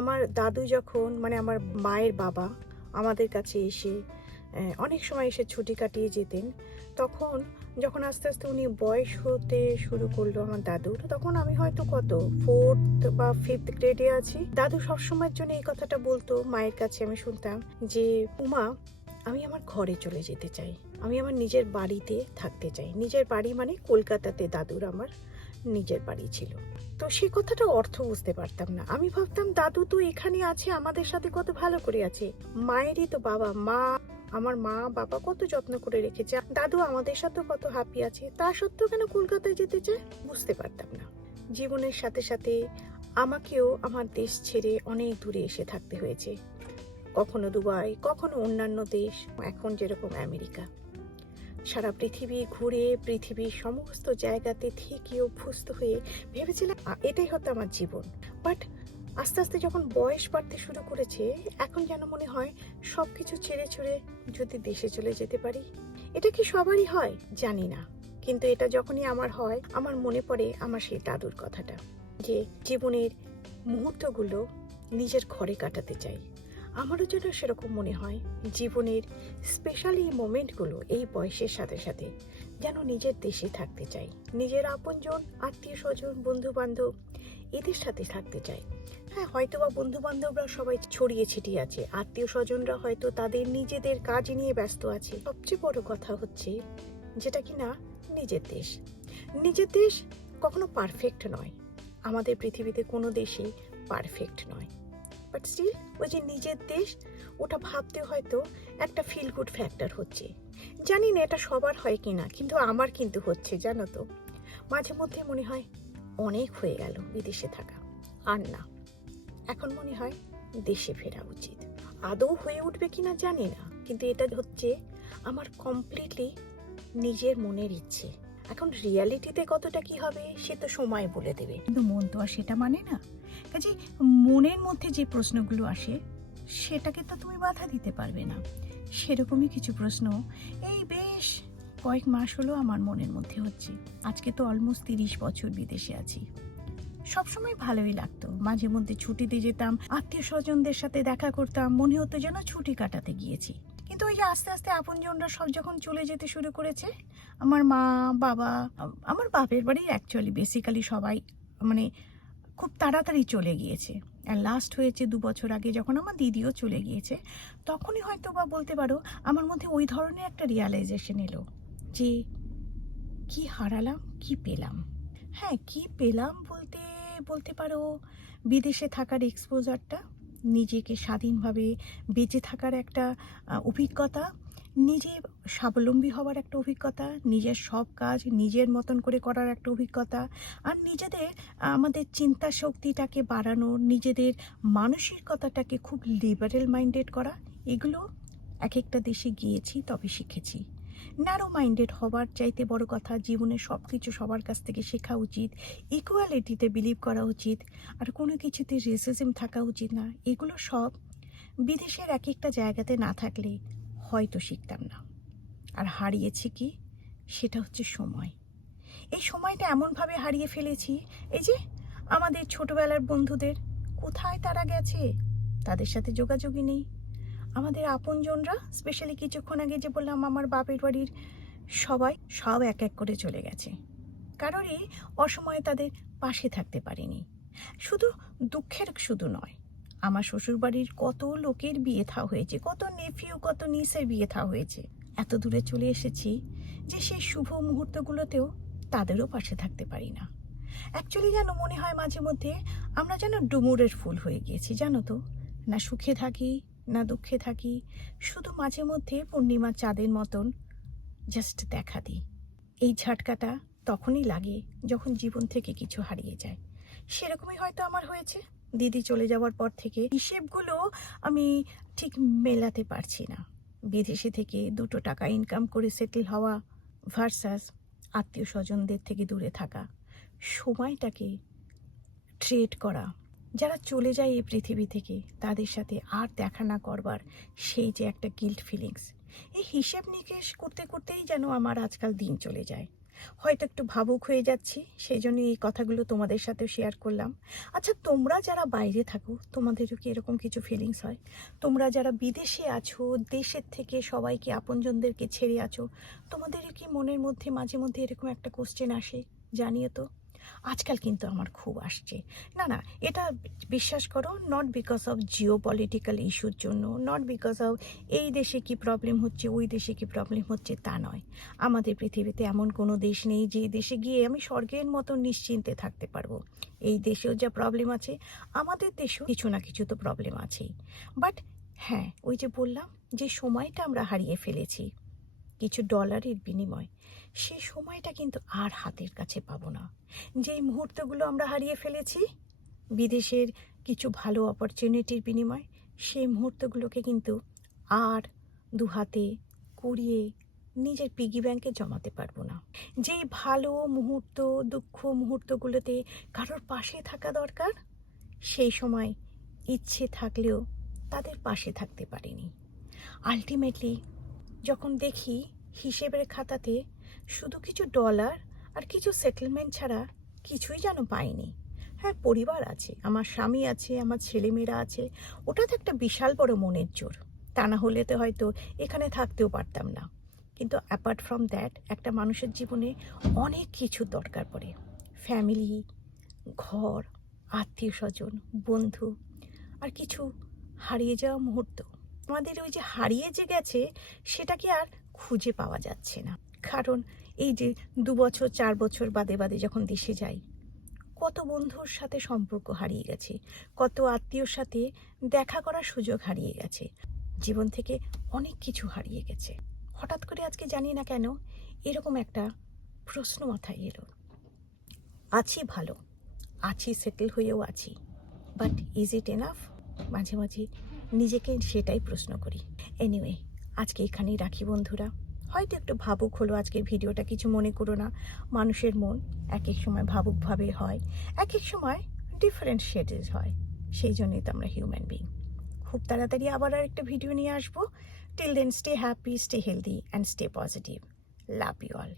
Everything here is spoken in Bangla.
আমার দাদু যখন মানে আমার মায়ের বাবা আমাদের কাছে এসে অনেক সময় এসে ছুটি কাটিয়ে যেতেন, তখন যখন আস্তে আস্তে উনি বয়স হতে শুরু করলো আমার দাদুর, তখন আমি হয়তো কত 4th বা 5th গ্রেডে আছি। দাদু সবসময়ের জন্য এই কথাটা বলতো, মায়ের কাছে আমি শুনতাম যে, উমা, আমি আমার ঘরে চলে যেতে চাই, আমি আমার নিজের বাড়িতে থাকতে চাই। নিজের বাড়ি মানে কলকাতাতে দাদুর আমার নিজের বাড়ি ছিল। তো সেই কথাটা অর্থ বুঝতে পারতাম না। আমি ভাবতাম দাদু তো এখানে আছে, আমাদের সাথে কত ভালো করে আছে, মায়েরই তো বাবা, মা আমার মা বাবা কত যত্ন করে রেখেছে, দাদু আমাদের সাথে কত হ্যাপি আছে, তা সত্ত্বেও কেন কলকাতায় যেতে চায় বুঝতে পারতাম না। জীবনের সাথে সাথে আমাকেও আমার দেশ ছেড়ে অনেক দূরে এসে থাকতে হয়েছে, কখনো দুবাই, কখনো অন্যান্য দেশ, এখন যেরকম আমেরিকা। সারা পৃথিবী ঘুরে পৃথিবীর সমস্ত জায়গাতে থেকে অভ্যস্ত হয়ে ভেবেছিলাম এটাই হতো আমার জীবন। বাট আস্তে আস্তে যখন বয়স বাড়তে শুরু করেছে, এখন যেন মনে হয় সব কিছু ছেড়ে ছুড়ে যদি দেশে চলে যেতে পারি। এটা কি সবারই হয় জানি না, কিন্তু এটা যখনই আমার হয়, আমার মনে পড়ে আমার সেই দাদুর কথাটা, যে জীবনের মুহূর্তগুলো নিজের ঘরে কাটাতে চাই। আমারও যেন সেরকম মনে হয়, জীবনের স্পেশাল এই মোমেন্টগুলো এই বয়সের সাথে সাথে যেন নিজের দেশে থাকতে চাই, নিজের আপনজন, আত্মীয় স্বজন, বন্ধু বান্ধব এদের সাথে থাকতে চাই। হ্যাঁ, হয়তো বা বন্ধু বান্ধবরা সবাই ছড়িয়ে ছিটিয়ে আছে, আত্মীয় স্বজনরা হয়তো তাদের নিজেদের কাজ নিয়ে ব্যস্ত আছে। সবচেয়ে বড় কথা হচ্ছে যেটা কিনা নিজের দেশ। নিজের দেশ কখনো পারফেক্ট নয়, আমাদের পৃথিবীতে কোনো দেশই পারফেক্ট নয়, বাট স্টিল ওই যে নিজের দেশ, ওটা ভাবতে হয়তো একটা ফিল গুড ফ্যাক্টর হচ্ছে। জানি না এটা সবার হয় কিনা, কিন্তু আমার কিন্তু হচ্ছে, জানো তো। মাঝে মধ্যে মনে হয় অনেক হয়ে গেল বিদেশে থাকা, আর না, এখন মনে হয় দেশে ফেরা উচিত। আদৌ হয়ে উঠবে কিনা জানি না, কিন্তু এটা হচ্ছে আমার কমপ্লিটলি নিজের মনের ইচ্ছে। এখন রিয়ালিটিতে কতটা কি হবে সে তো সময় বলে দেবে, কিন্তু মন তো আর সেটা মানে না। কাজে মনের মধ্যে যে প্রশ্নগুলো আসে সেটাকে তো তুমি বাধা দিতে পারবে না। সেরকমই কিছু প্রশ্ন এই বেশ কয়েক মাস হলো আমার মনের মধ্যে হচ্ছে। আজকে তো অলমোস্ট 30 বছর বিদেশে আছি। সবসময় ভালোই লাগতো, মাঝে মধ্যে ছুটিতে যেতাম, আত্মীয় স্বজনদের সাথে দেখা করতাম, মনে হতো যেন ছুটি কাটাতে গিয়েছি। কিন্তু ওই যে আস্তে আস্তে আপনজনরা সব যখন চলে যেতে শুরু করেছে, আমার মা বাবা, আমার বাপের বাড়ি অ্যাকচুয়ালি বেসিক্যালি সবাই মানে খুব তাড়াতাড়ি চলে গিয়েছে। আর লাস্ট হয়েছে 2 বছর আগে, যখন আমার দিদিও চলে গিয়েছে, তখনই হয়তো বা বলতে পারো আমার মধ্যে ওই ধরনের একটা রিয়ালাইজেশন এলো যে কি হারালাম, কি পেলাম। হ্যাঁ, কি পেলাম বলতে বলতে পারো বিদেশে থাকার এক্সপোজারটা, নিজেকে স্বাধীনভাবে বেঁচে থাকার একটা অভিজ্ঞতা, নিজে স্বাবলম্বী হওয়ার একটা অভিজ্ঞতা, নিজের সব কাজ নিজের মতন করে করার একটা অভিজ্ঞতা, আর নিজেদের আমাদের চিন্তা শক্তিটাকে বাড়ানো, নিজেদের মানসিকতাটাকে খুব লিবারেল মাইন্ডেড করা, এগুলো এক একটা দেশে গিয়েছি তবে শিখেছি। ন্যারো মাইন্ডেড হবার চাইতে বড় কথা, জীবনে সব কিছু সবার কাছ থেকে শেখা উচিত, ইকুয়ালিটিতে বিলিভ করা উচিত, আর কোনো কিছুতে রেসিজম থাকা উচিত না। এগুলো সব বিদেশের এক একটা জায়গাতে না থাকলে হয়তো শিখতাম না। আর হারিয়েছি কি, সেটা হচ্ছে সময়। এই সময়টা এমনভাবে হারিয়ে ফেলেছি, এই যে আমাদের ছোটবেলার বন্ধুদের, কোথায় তারা গেছে, তাদের সাথে যোগাযোগই নেই। আমাদের আপনজনরা, স্পেশালি কিছুক্ষণ আগে যে বললাম আমার বাপের বাড়ির সবাই, সব এক এক করে চলে গেছে। কারোরই অসময়ে তাদের পাশে থাকতে পারিনি। শুধু দুঃখের শুধু নয়, আমার শ্বশুরবাড়ির কত লোকের বিয়ে থা হয়েছে, কত নেফিউ কত নিসের বিয়ে থা হয়েছে। এত দূরে চলে এসেছি যে সেই শুভ মুহূর্তগুলোতেও তাদেরও পাশে থাকতে পারি না। অ্যাকচুয়ালি যেন মনে হয় মাঝে মধ্যে আমরা যেন ডুমুরের ফুল হয়ে গিয়েছি, জানো তো। না সুখে থাকি না দুঃখে থাকি, শুধু মাঝে মধ্যে পূর্ণিমা চাঁদের মতন জাস্ট দেখা দিই। এই ঝাটকাটা তখনই লাগে যখন জীবন থেকে কিছু হারিয়ে যায়। সেরকমই হয়তো আমার হয়েছে। দিদি চলে যাওয়ার পর থেকে হিসেবগুলো আমি ঠিক মেলাতে পারছি না। বিদেশে থেকে 2 টাকা ইনকাম করে সেটেল হওয়া ভার্সাস আত্মীয় স্বজনদের থেকে দূরে থাকা, সময়টাকে ট্রেড করা, যারা চলে যায় এই পৃথিবী থেকে তাদের সাথে আর দেখা না করবার সেই যে একটা গিল্ট ফিলিংস, এই হিসেব নিকেশ করতে করতেই যেন আমার আজকাল দিন চলে যায়। হয়তো একটু ভাবুক হয়ে যাচ্ছি, সেই জন্য এই কথাগুলো তোমাদের সাথেও শেয়ার করলাম। আচ্ছা, তোমরা যারা বাইরে থাকো তোমাদেরও কি এরকম কিছু ফিলিংস হয়? তোমরা যারা বিদেশে আছো, দেশের থেকে সবাইকে আপনজনদেরকে ছেড়ে আছো, তোমাদেরও কি মনের মধ্যে মাঝে মধ্যে এরকম একটা কোশ্চেন আসে? জানিও তো। আজকাল কিন্তু আমার খুব আসছে। না না, এটা বিশ্বাস করো, not because of Jio political ইস্যুর জন্য, নট বিকজ অফ এই দেশে কি প্রবলেম হচ্ছে, ওই দেশে কি প্রবলেম হচ্ছে, তা নয়। আমাদের পৃথিবীতে এমন কোনো দেশ নেই যে দেশে গিয়ে আমি স্বর্গের মতো নিশ্চিন্তে থাকতে পারবো। এই দেশেও যা প্রবলেম আছে, আমাদের দেশেও কিছু না কিছু তো প্রবলেম আছেই। বাট হ্যাঁ, ওই যে বললাম যে সময়টা আমরা হারিয়ে ফেলেছি কিছু ডলারের বিনিময়, সেই সময়টা কিন্তু আর হাতের কাছে পাবো না। যেই মুহূর্তগুলো আমরা হারিয়ে ফেলেছি বিদেশের কিছু ভালো অপরচুনিটির বিনিময়, সেই মুহূর্তগুলোকে কিন্তু আর দু হাতে কুড়িয়ে নিজের পিগি ব্যাংকে জমাতে পারবো না। যেই ভালো মুহূর্ত, দুঃখ মুহূর্তগুলোতে কারোর পাশে থাকা দরকার, সেই সময় ইচ্ছে থাকলেও তাদের পাশে থাকতে পারিনি। আলটিমেটলি যখন দেখি হিসেবের খাতাতে শুধু কিছু ডলার আর কিছু সেটেলমেন্ট ছাড়া কিছুই যেন পাইনি। হ্যাঁ, পরিবার আছে, আমার স্বামী আছে, আমার ছেলেমেয়েরা আছে, ওটা তো একটা বিশাল বড় মনের জোর। তা না হলে তো হয়তো এখানে থাকতেও পারতাম না। কিন্তু অ্যাপার্ট ফ্রম দ্যাট, একটা মানুষের জীবনে অনেক কিছু দরকার পড়ে। ফ্যামিলি, ঘর, আত্মীয় স্বজন, বন্ধু, আর কিছু হারিয়ে যাওয়া মুহূর্ত। আমাদের ওই যে হারিয়ে যে গেছে সেটাকে আর খুঁজে পাওয়া যাচ্ছে না। কারণ এই যে 2 বছর 4 বছর বাদে বাদে যখন দেশে যাই, কত বন্ধুর সাথে সম্পর্ক হারিয়ে গেছে, কত আত্মীয়র সাথে দেখা করার সুযোগ হারিয়ে গেছে, জীবন থেকে অনেক কিছু হারিয়ে গেছে। হঠাৎ করে আজকে জানি না কেন এরকম একটা প্রশ্ন মাথায় এলো। আছি ভালো, আছি সেটেল হয়েও আছি, বাট ইজ ইট এনাফ? মাঝে মাঝে নিজেকে সেটাই প্রশ্ন করি। এনিওয়ে, আজকে এখানেই রাখি বন্ধুরা। হয়তো একটু ভাবুক হলো আজকের ভিডিওটা, কিছু মনে করো না। মানুষের মন এক এক সময় ভাবুকভাবে হয়, এক এক সময় ডিফারেন্ট শেডেজ হয়, সেই জন্যই তো আমরা হিউম্যান বিং। খুব তাড়াতাড়ি আবার আর একটা ভিডিও নিয়ে আসবো। Till then, stay happy, stay healthy and stay positive. Love you all.